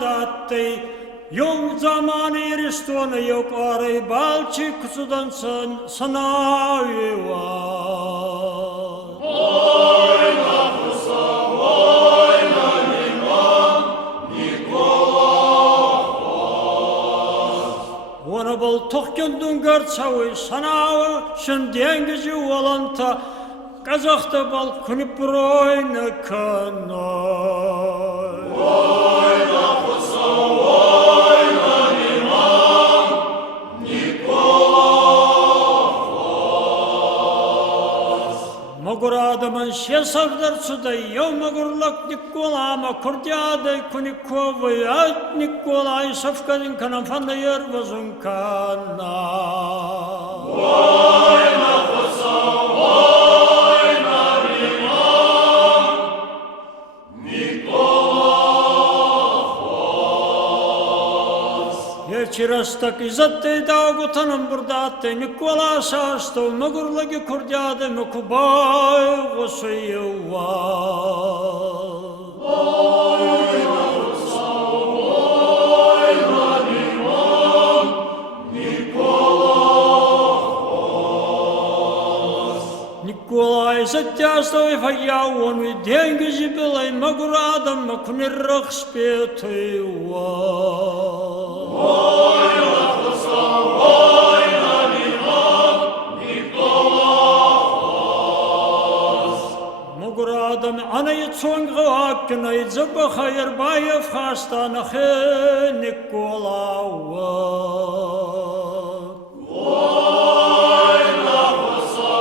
saadattai, Jong zaman iristona yok aray balçı kusudan sanayva. Oyna kusa, oyna liman, Nikola. Ona bol tokyundun garçavi sanavı, şendengizi olanta, Kazakta bal kunip royna kanay. Oyna kusa, oyna liman, Nikola. Maguradaman şesavdar suday, yav magurlak Nikola, ma kurdiyaday kunikovay, at Nikola, safkadin kanam fanda yer vazun kanay. Oyna kusa, oyna liman, Nikola. Yerçirastak izattay dağutanım burada attay, Nikola sağıstav, magurlaki kurdiyaday, mekubay gusuyuva. Oyna kusa, oyna liman, Nikola. Nikolay zatyastay fayyav, on vi dengizi bilay, maguradam makunirrak spetayva. Oyna kusa, oyna liman, Nikola. Maguradam anayı çonga hakkınay, zaba hayır bayıf hastanakhe Nikolava. Oyna kusa,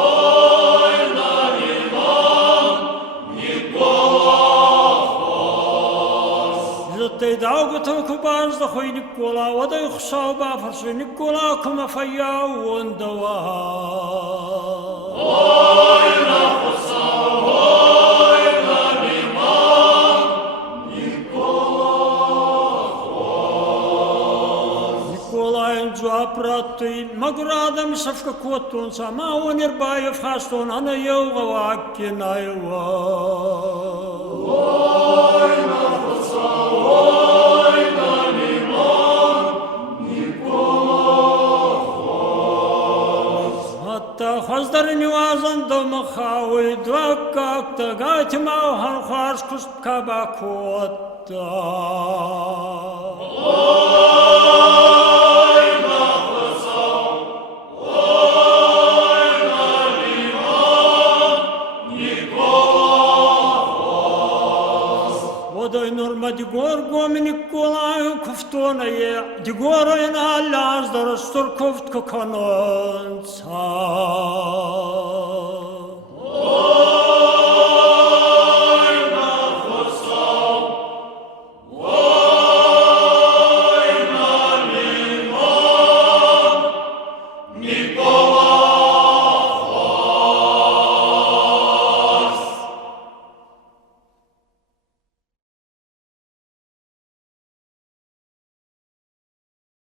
oyna liman, Nikola. Zattay dağıtav kubazda khoy Nikola, vaday khsav bafarsu Nikola kuma fayyav ondava. Oyna kusa, oyna liman, Nikola. Nikolayın cevap rattay, maguradam safka kotun sama, onir bayıf haston ana yevga vakkinayva. Oyna kusa, oyna liman, Nikola. Hatta khazdarı nivazanda mkhawi, dvakkakta gaytimav han khars kust kabakotta. Oyna kusa, oyna liman, Nikola. Водай норма дигор гоми Николаю куфтона е, дигора ен аллаз дарастор куфт коканонца.